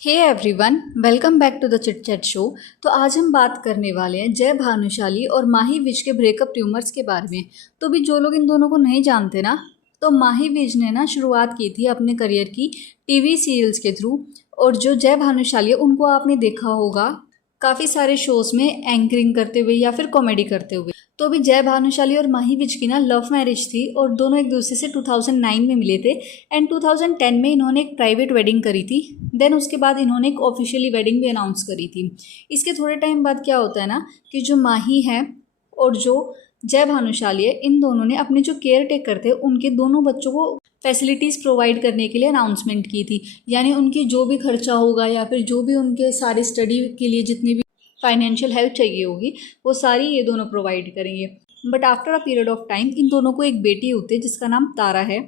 Hey everyone, welcome back to the chit chat show. तो आज हम बात करने वाले हैं जय भानुशाली और माही विज के ब्रेकअप ट्यूमर्स के बारे में। तो भी जो लोग इन दोनों को नहीं जानते ना, तो माही विज ने ना शुरुआत की थी अपने करियर की टीवी सीरियल्स के थ्रू। और जो जय भानुशाली है उनको आपने देखा होगा काफ़ी सारे शोज़ में एंकरिंग करते हुए या फिर कॉमेडी करते हुए। तो अभी जय भानुशाली और माही विज की ना लव मैरिज थी और दोनों एक दूसरे से 2009 में मिले थे एंड 2010 में इन्होंने एक प्राइवेट वेडिंग करी थी। देन उसके बाद इन्होंने एक ऑफिशियली वेडिंग भी अनाउंस करी थी। इसके थोड़े टाइम बाद क्या होता है ना कि जो माही है और जो जय भानुशाली है, इन दोनों ने अपने जो केयर टेकर थे उनके दोनों बच्चों को फैसिलिटीज़ प्रोवाइड करने के लिए अनाउंसमेंट की थी। यानी उनकी जो भी खर्चा होगा या फिर जो भी उनके सारी स्टडी के लिए जितनी भी फाइनेंशियल हेल्प चाहिए होगी वो सारी ये दोनों प्रोवाइड करेंगे। But after a period of time in दोनों को एक बेटी होती है जिसका नाम तारा है।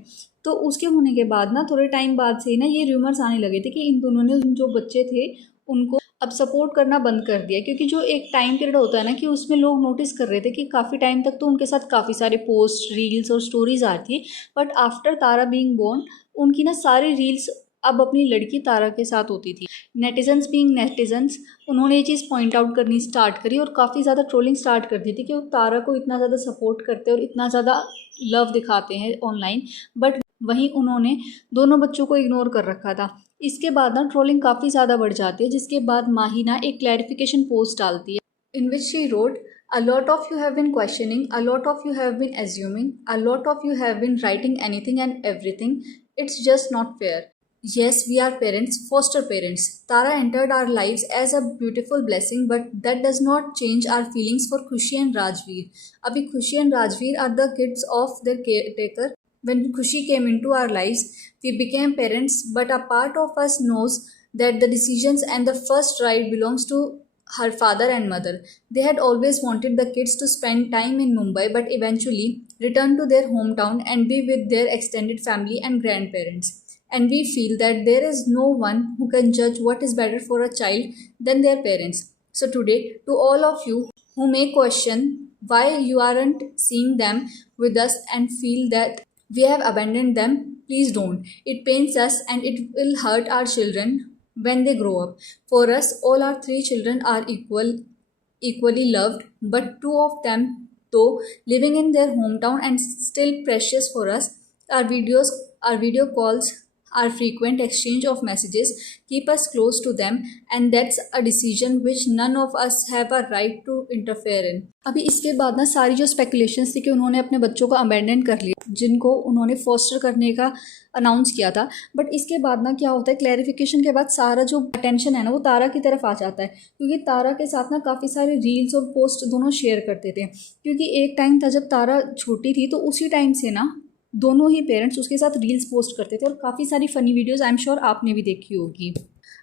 तो उसके होने के बाद ना थोड़े टाइम बाद से ही ना ये रूमर्स आने लगे थे कि इन दोनों ने जो बच्चे थे उनको अब सपोर्ट करना बंद कर दिया, क्योंकि जो एक टाइम पीरियड होता है ना कि उसमें लोग नोटिस कर रहे थे कि काफ़ी टाइम तक तो उनके साथ काफ़ी सारे पोस्ट रील्स और स्टोरीज आती थी। But after Tara being born उनकी ना सारी रील्स अब अपनी लड़की तारा के साथ होती थी। नेटिजन्स बीइंग नेटिजन्स उन्होंने ये चीज़ पॉइंट आउट करनी स्टार्ट करी और काफ़ी ज़्यादा ट्रोलिंग स्टार्ट कर दी थी कि वो तारा को इतना ज़्यादा सपोर्ट करते हैं और इतना ज़्यादा लव दिखाते हैं ऑनलाइन, बट वहीं उन्होंने दोनों बच्चों को इग्नोर कर रखा था। इसके बाद ना ट्रोलिंग काफ़ी ज़्यादा बढ़ जाती है, जिसके बाद माही ना एक क्लैरिफिकेशन पोस्ट डालती है in which she wrote, a lot of you have been questioning, a lot of you have been assuming, a lot of you have been writing anything and everything. It's just not fair. Yes, we are parents, foster parents. Tara entered our lives as a beautiful blessing, but that does not change our feelings for Khushi and Rajveer. Abhi Khushi and Rajveer are the kids of their caretaker. When Khushi came into our lives, we became parents, but a part of us knows that the decisions and the first right belongs to her father and mother. They had always wanted the kids to spend time in Mumbai, but eventually return to their hometown and be with their extended family and grandparents. And we feel that there is no one who can judge what is better for a child than their parents. So today, to all of you who may question why you aren't seeing them with us and feel that we have abandoned them, please don't. It pains us and it will hurt our children when they grow up. For us, all our three children are equally loved, but two of them, though living in their hometown and still precious for us, our video calls, our frequent exchange of messages keep us close to them, and that's a decision which none of us have a right to interfere in. अभी इसके बाद ना सारी जो speculations थी कि उन्होंने अपने बच्चों को अबैंडन कर लिया जिनको उन्होंने फॉस्टर करने का अनाउंस किया था, बट इसके बाद ना क्या होता है, क्लैरिफिकेशन के बाद सारा जो अटेंशन है ना वो तारा की तरफ आ जाता है, क्योंकि तारा के साथ ना काफ़ी सारे रील्स और पोस्ट दोनों शेयर करते थे। क्योंकि एक टाइम था जब तारा छोटी थी तो उसी टाइम से ना दोनों ही पेरेंट्स उसके साथ रील्स पोस्ट करते थे और काफ़ी सारी funny videos I am sure आपने भी देखी होगी।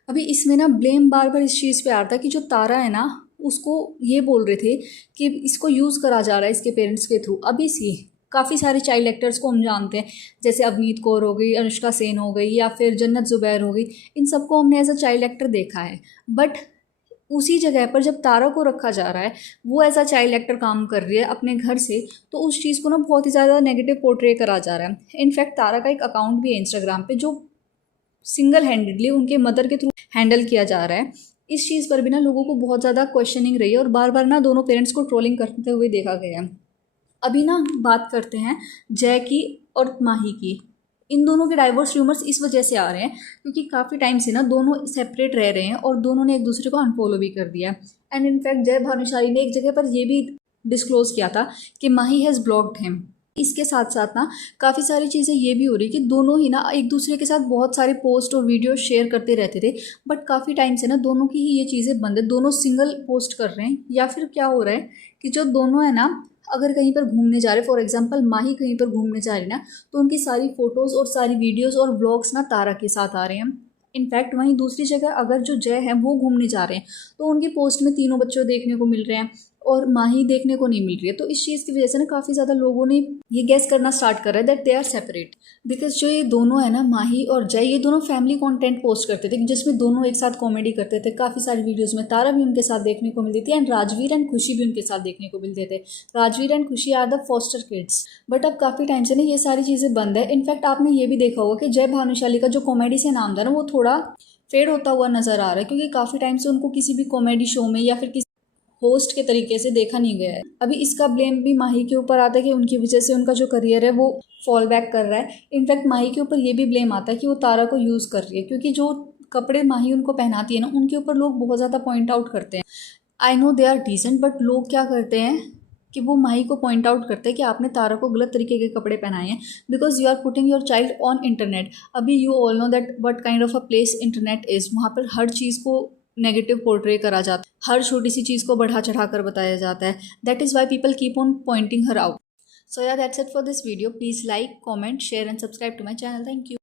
अभी इसमें ना ब्लेम बार बार इस चीज़ पे आ रहा था कि जो तारा है ना उसको ये बोल रहे थे कि इसको यूज़ करा जा रहा है इसके पेरेंट्स के थ्रू। अभी सी काफ़ी सारे चाइल्ड एक्टर्स को हम जानते हैं, जैसे अवनीत कौर हो गई, अनुष्का सेन हो गई या फिर जन्नत ज़ुबैर हो गई, इन सबको हमने एज अ चाइल्ड एक्टर देखा है। बट उसी जगह पर जब तारा को रखा जा रहा है, वो एज अ चाइल्ड एक्टर काम कर रही है अपने घर से, तो उस चीज़ को ना बहुत ही ज़्यादा नेगेटिव पोर्ट्रे करा जा रहा है। इनफैक्ट तारा का एक अकाउंट भी है इंस्टाग्राम पे जो सिंगल हैंडेडली उनके मदर के थ्रू हैंडल किया जा रहा है। इस चीज़ पर भी ना लोगों को बहुत ज़्यादा क्वेश्चनिंग रही है और बार बार ना दोनों पेरेंट्स को ट्रोलिंग करते हुए देखा गया है। अभी ना बात करते हैं जय की और माही की। इन दोनों के डाइवोर्स रूमर्स इस वजह से आ रहे हैं क्योंकि काफ़ी टाइम से ना दोनों सेपरेट रह रहे हैं और दोनों ने एक दूसरे को अनफॉलो भी कर दिया। एंड इनफैक्ट जय भानुशाली ने एक जगह पर यह भी डिस्क्लोज़ किया था कि माही हैज़ ब्लॉक्ड हिम। इसके साथ साथ ना काफ़ी सारी चीज़ें ये भी हो रही कि दोनों ही ना एक दूसरे के साथ बहुत सारे पोस्ट और वीडियो शेयर करते रहते थे, बट काफ़ी टाइम से ना दोनों की ही ये चीज़ें बंद है। दोनों सिंगल पोस्ट कर रहे हैं या फिर क्या हो रहा है कि जो दोनों है ना अगर कहीं पर घूमने जा रहे, फॉर एग्जांपल माही कहीं पर घूमने जा रही ना, तो उनकी सारी फ़ोटोज़ और सारी वीडियोज़ और व्लॉग्स ना तारा के साथ आ रहे हैं। इनफैक्ट वहीं दूसरी जगह अगर जो जय है वो घूमने जा रहे हैं तो उनकी पोस्ट में तीनों बच्चों देखने को मिल रहे हैं और माही देखने को नहीं मिल रही है। तो इस चीज़ की वजह से ना काफ़ी ज़्यादा लोगों ने ये गेस करना स्टार्ट कर रहा है that they are separate, because जो ये दोनों है ना माही और जय, ये दोनों फैमिली कंटेंट पोस्ट करते थे जिसमें दोनों एक साथ कॉमेडी करते थे। काफ़ी सारी वीडियोज़ में तारा भी उनके साथ देखने को मिलती थी एंड राजवीर एंड खुशी भी उनके साथ देखने को मिलते थे। Rajveer and Khushi are the foster kids, but अब काफ़ी टाइम से ना ये सारी चीज़ें बंद है। इनफैक्ट आपने ये भी देखा होगा कि जय भानुशाली का जो कॉमेडी से नाम था ना वो थोड़ा फेड होता हुआ नज़र आ रहा है, क्योंकि काफ़ी टाइम से उनको किसी भी कॉमेडी शो में या फिर किसी होस्ट के तरीके से देखा नहीं गया है। अभी इसका ब्लेम भी माही के ऊपर आता है कि उनकी वजह से उनका जो करियर है वो फॉल बैक कर रहा है। इनफैक्ट माही के ऊपर ये भी ब्लेम आता है कि वो तारा को यूज़ कर रही है, क्योंकि जो कपड़े माही उनको पहनाती है ना, उनके ऊपर लोग बहुत ज़्यादा पॉइंट आउट करते हैं। I know they are decent, but लोग क्या करते हैं कि वो माही को पॉइंट आउट करते हैं कि आपने तारा को गलत तरीके के कपड़े पहनाए हैं, because you are putting your child on internet. अभी you all know that what kind of a place internet is. वहाँ पर हर चीज़ को नेगेटिव पोर्ट्रे करा जाता है, हर छोटी सी चीज़ को बढ़ा चढ़ा कर बताया जाता है। That is why people keep on pointing her out. So yeah that's it for this video. Please like, comment, share and subscribe to my channel. Thank you.